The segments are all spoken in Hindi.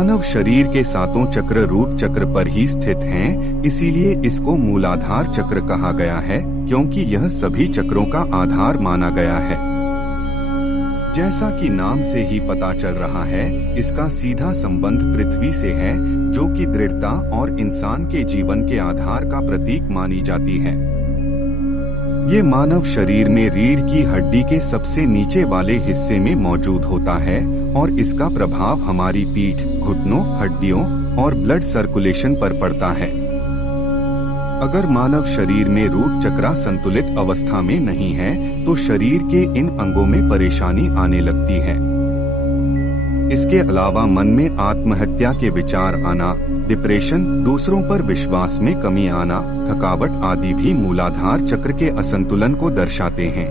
मानव शरीर के सातों चक्र रूट चक्र पर ही स्थित हैं, इसीलिए इसको मूलाधार चक्र कहा गया है, क्योंकि यह सभी चक्रों का आधार माना गया है। जैसा कि नाम से ही पता चल रहा है, इसका सीधा संबंध पृथ्वी से है, जो कि दृढ़ता और इंसान के जीवन के आधार का प्रतीक मानी जाती है। ये मानव शरीर में रीढ़ की हड्डी के सबसे नीचे वाले हिस्से में मौजूद होता है और इसका प्रभाव हमारी पीठ, घुटनों, हड्डियों और ब्लड सर्कुलेशन पर पड़ता है। अगर मानव शरीर में रूट चक्र संतुलित अवस्था में नहीं है, तो शरीर के इन अंगों में परेशानी आने लगती है। इसके अलावा मन में आत्महत्या के विचार आना, डिप्रेशन, दूसरों पर विश्वास में कमी आना, थकावट आदि भी मूलाधार चक्र के असंतुलन को दर्शाते हैं।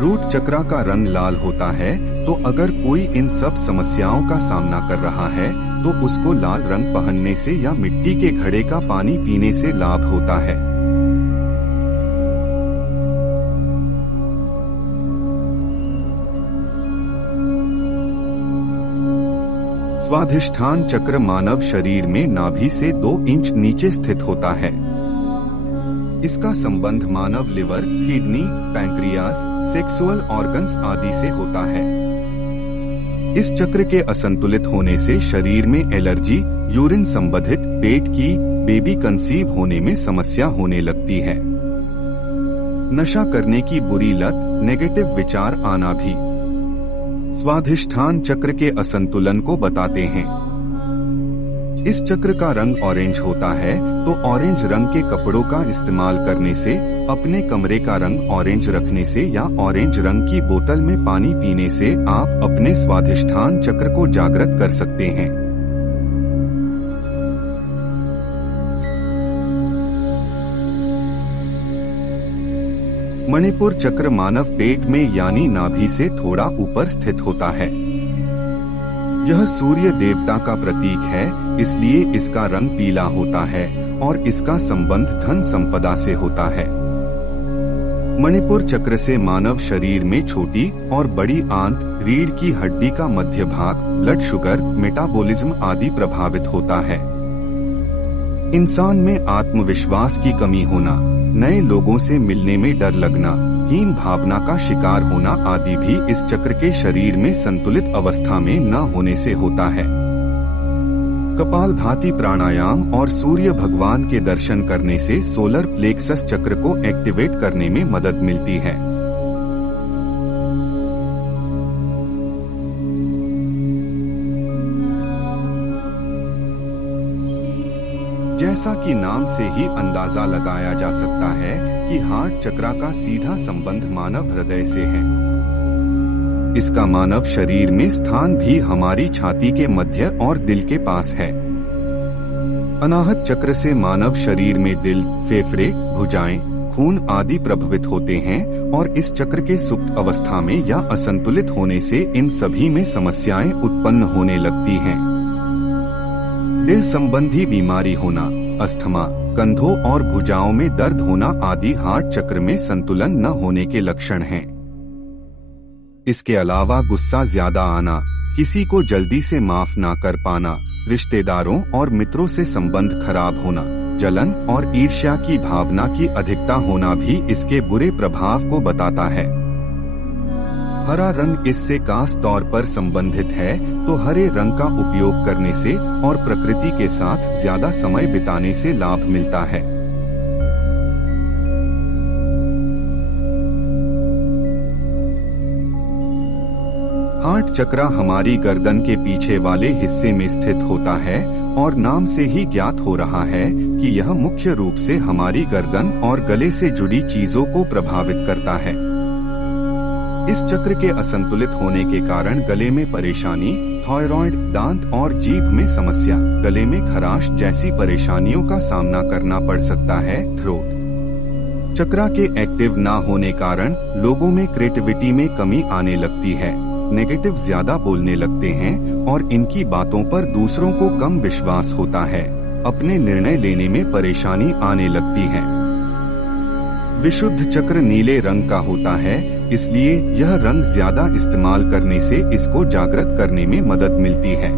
रूट चक्र का रंग लाल होता है, तो अगर कोई इन सब समस्याओं का सामना कर रहा है, तो उसको लाल रंग पहनने से या मिट्टी के घड़े का पानी पीने से लाभ होता है। स्वाधिष्ठान चक्र मानव शरीर में नाभि से 2 इंच नीचे स्थित होता है। इसका संबंध मानव liver, kidney, pancreas, sexual organs आदि से होता है। इस चक्र के असंतुलित होने से शरीर में एलर्जी, यूरिन संबंधित, पेट की, बेबी कंसीव होने में समस्या होने लगती है। नशा करने की बुरी लत, नेगेटिव विचार आना भी स्वाधिष्ठान चक्र के असंतुलन को बताते हैं। इस चक्र का रंग ऑरेंज होता है, तो ऑरेंज रंग के कपड़ों का इस्तेमाल करने से, अपने कमरे का रंग ऑरेंज रखने से या ऑरेंज रंग की बोतल में पानी पीने से आप अपने स्वाधिष्ठान चक्र को जागृत कर सकते हैं। मणिपुर चक्र मानव पेट में यानी नाभि से थोड़ा ऊपर स्थित होता है। यह सूर्य देवता का प्रतीक है, इसलिए इसका रंग पीला होता है और इसका संबंध धन संपदा से होता है। मणिपुर चक्र से मानव शरीर में छोटी और बड़ी आंत, रीढ़ की हड्डी का मध्य भाग, ब्लड शुगर, मेटाबॉलिज्म आदि प्रभावित होता है। इंसान में आत्मविश्वास की कमी होना, नए लोगों से मिलने में डर लगना, हीन भावना का शिकार होना आदि भी इस चक्र के शरीर में संतुलित अवस्था में न होने से होता है। कपालभाति प्राणायाम और सूर्य भगवान के दर्शन करने से सोलर प्लेक्सस चक्र को एक्टिवेट करने में मदद मिलती है। जैसा कि नाम से ही अंदाजा लगाया जा सकता है कि हार्ट चक्र का सीधा संबंध मानव हृदय से है। इसका मानव शरीर में स्थान भी हमारी छाती के मध्य और दिल के पास है। अनाहत चक्र से मानव शरीर में दिल, फेफड़े, भुजाएं, खून आदि प्रभावित होते हैं और इस चक्र के सुप्त अवस्था में या असंतुलित होने से इन सभी में समस्याएं उत्पन्न होने लगती हैं। दिल संबंधी बीमारी होना, अस्थमा, कंधों और भुजाओं में दर्द होना आदि हार्ट चक्र में संतुलन न होने के लक्षण हैं। इसके अलावा गुस्सा ज्यादा आना, किसी को जल्दी से माफ ना कर पाना, रिश्तेदारों और मित्रों से संबंध खराब होना, जलन और ईर्ष्या की भावना की अधिकता होना भी इसके बुरे प्रभाव को बताता है। हरा रंग इससे खास तौर पर संबंधित है, तो हरे रंग का उपयोग करने से और प्रकृति के साथ ज्यादा समय बिताने से लाभ मिलता है। हार्ट चक्र हमारी गर्दन के पीछे वाले हिस्से में स्थित होता है और नाम से ही ज्ञात हो रहा है कि यह मुख्य रूप से हमारी गर्दन और गले से जुड़ी चीजों को प्रभावित करता है। इस चक्र के असंतुलित होने के कारण गले में परेशानी, थायराइड, दांत और जीभ में समस्या, गले में खराश जैसी परेशानियों का सामना करना पड़ सकता है। थ्रोट चक्र के एक्टिव न होने कारण लोगों में क्रिएटिविटी में कमी आने लगती है, नेगेटिव ज्यादा बोलने लगते हैं और इनकी बातों पर दूसरों को कम विश्वास होता है, अपने निर्णय लेने में परेशानी आने लगती है। विशुद्ध चक्र नीले रंग का होता है, इसलिए यह रंग ज्यादा इस्तेमाल करने से इसको जागृत करने में मदद मिलती है।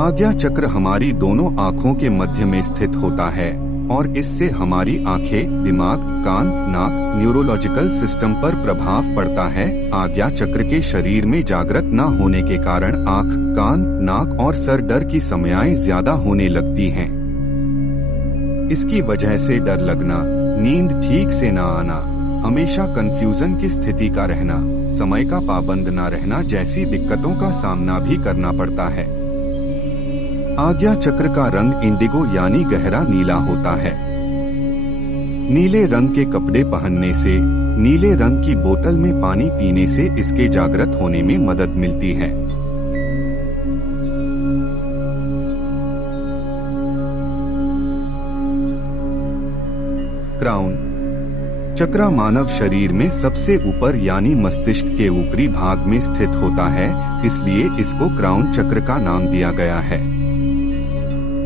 आज्ञा चक्र हमारी दोनों आँखों के मध्य में स्थित होता है और इससे हमारी आंखें, दिमाग, कान, नाक, न्यूरोलॉजिकल सिस्टम पर प्रभाव पड़ता है। आज्ञा चक्र के शरीर में जागृत न होने के कारण आंख, कान, नाक और सर डर की समस्याएं ज्यादा होने लगती हैं। इसकी वजह से डर लगना, नींद ठीक से न आना, हमेशा कंफ्यूजन की स्थिति का रहना, समय का पाबंद न रहना जैसी दिक्कतों का सामना भी करना पड़ता है। आज्ञा चक्र का रंग इंडिगो यानी गहरा नीला होता है। नीले रंग के कपड़े पहनने से, नीले रंग की बोतल में पानी पीने से इसके जागृत होने में मदद मिलती है। क्राउन चक्र मानव शरीर में सबसे ऊपर यानी मस्तिष्क के ऊपरी भाग में स्थित होता है, इसलिए इसको क्राउन चक्र का नाम दिया गया है।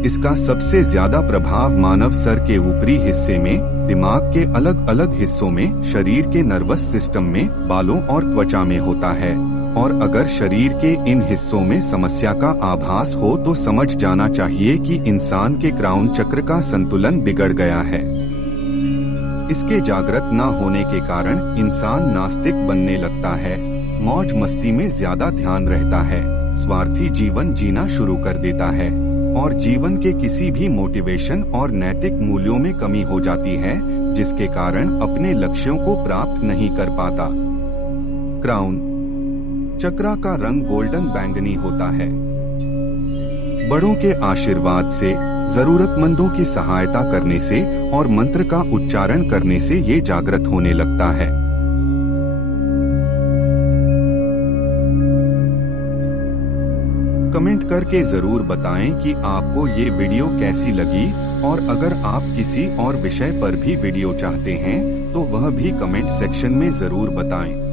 इसका सबसे ज्यादा प्रभाव मानव सर के ऊपरी हिस्से में, दिमाग के अलग अलग हिस्सों में, शरीर के नर्वस सिस्टम में, बालों और त्वचा में होता है। और अगर शरीर के इन हिस्सों में समस्या का आभास हो तो समझ जाना चाहिए कि इंसान के क्राउन चक्र का संतुलन बिगड़ गया है। इसके जागृत न होने के कारण इंसान नास्तिक बनने लगता है, मौज मस्ती में ज्यादा ध्यान रहता है, स्वार्थी जीवन जीना शुरू कर देता है और जीवन के किसी भी मोटिवेशन और नैतिक मूल्यों में कमी हो जाती है, जिसके कारण अपने लक्ष्यों को प्राप्त नहीं कर पाता। क्राउन चक्र का रंग गोल्डन बैंगनी होता है। बड़ों के आशीर्वाद से, जरूरतमंदों की सहायता करने से और मंत्र का उच्चारण करने से ये जागृत होने लगता है। कमेंट करके जरूर बताएं कि आपको ये वीडियो कैसी लगी और अगर आप किसी और विषय पर भी वीडियो चाहते हैं तो वह भी कमेंट सेक्शन में जरूर बताएं।